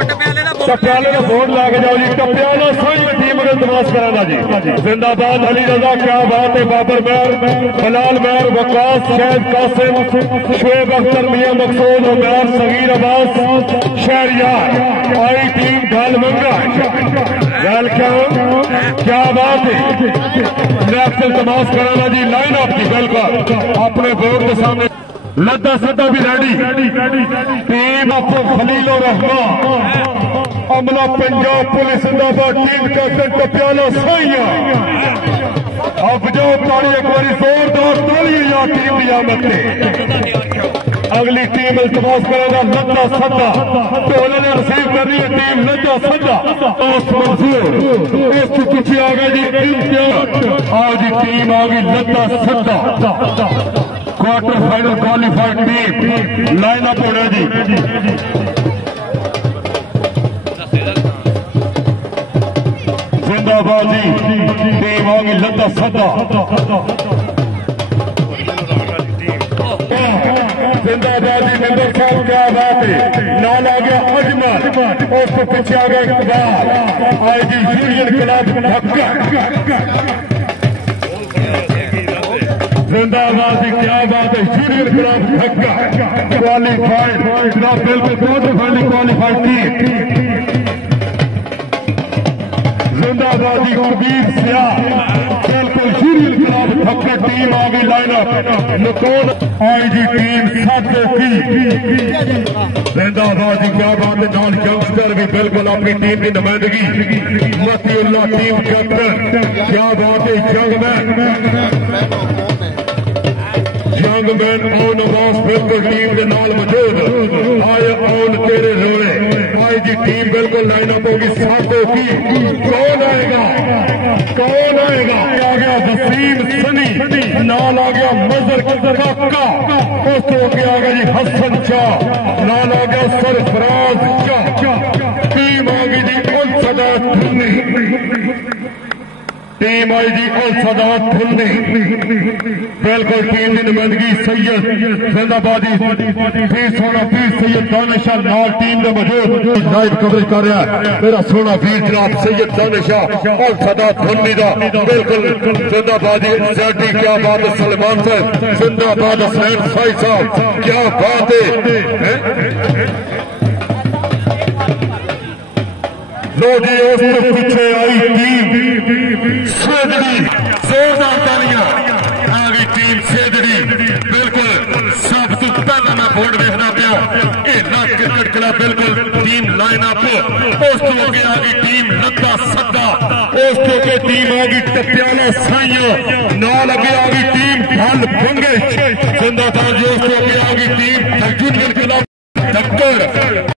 टप्याले का बोर्ड ला के जाओ जी। टप्याला सारी टीम अगर तमाश कराना जी। जिंदाबाद अली रजा, क्या बात है। बाबर मैर, बलाल मैर, वकास, शहद कासिम, शुएब अख्तर, मियां मकसूद, उमर, सगीर अब्बास, शहरियार, आई टीम ढालमंगा। वेलकम, क्या बात है। नेशनल तमाश कराना जी। लाइन अप की बिल्कुल अपने बोर्ड के सामने लद्दा सद्दा भी रेडी। टीम आपको खलीलो रहमान, अमला पंजाब पुलिस जिंदाबाद, टीम कैप्टन टप्याला साइया। अब जो ताली एक बारी जोरदार ताली या टीम की आमद पे। अगली टीम इल्तमास करेगा लद्दा सद्दा, टोले ने रिसीव कर रही है टीम लद्दा सद्दा। मंसूर इसके पीछे आ गए जी इम्तियाज। आज टीम आ गई लद्दा सद्दा। Quarter final qualified team line up हो रहा जी। जिंदाबाद जी, टीम होगी लद्दा सद्दा। जिंदाबाद जी, मेंबर साहब क्या बात है। नाल आ गया अजमल, उसके पीछे आ गया इकबाल। आई जी यूनियन क्लब ढक्का। जिंदाबाद जी, क्या बात है। यूनियन क्लब ढक्का क्वालिफाइड, बिल्कुल क्वार्टर फाइनल क्वालिफाइड टीम। जिंदाबाद जी, कबीर सियाह, बिल्कुल यूनियन क्लब ढक्का टीम आ गई लाइनअप। नकोल आई जी टीम साथों की। जिंदाबाद जी, क्या बात है। नॉन यंगस्टर भी बिल्कुल अपनी टीम की नुमाइंदगी। मतीउल्लाह टीम कैप्टन, क्या बात है। यंगमैन ऑन आवाज बिल्कुल टीम के नाल मौजूद। आए ऑन तेरे रोए। आई जी टीम बिल्कुल लाइनअप होगी साथों की। कौन आएगा, कौन आएगा। आ गया वसीम सनी, नाल आ गया मजर काका, उस तो आ गया जी हसन शाह, नाल आ गया सरफराज शाह। टीम आ गई जी उल सदात धुन्नी। टीम आई जी उल सदात धुन्नी। बिल्कुल टीम की नुमाइंदगी सैयद जिंदाबादी पीर सोना पीर सैयद दानिशा नाल टीम के मौजूद। लाइव कवरेज कर रहा है मेरा सोना पीर जनाब सैयद दानिशा उल सदात धुन्नी का। बिल्कुल जिंदाबादी सैटी, क्या बात है। सलमान साहब जिंदाबाद। हसनैन साई साहब, क्या बात है। लो जी, उसके पीछे आई टीम सेजड़ी। जोरदार तालियां। आ गई टीम सेजड़ी। बिल्कुल सब तो पहला मैं बोर्ड देखना पाया। क्रिकेट क्लब बिल्कुल टीम लाइन अप। उस तो आगे आ गई टीम लद्दा सद्दा। उस तो आगे टीम आ गई टप्याला साइया। नाल अगे आ गई टीम ढल भंगे। जिंदाबाद जी, उस तो आगे आ गई टीम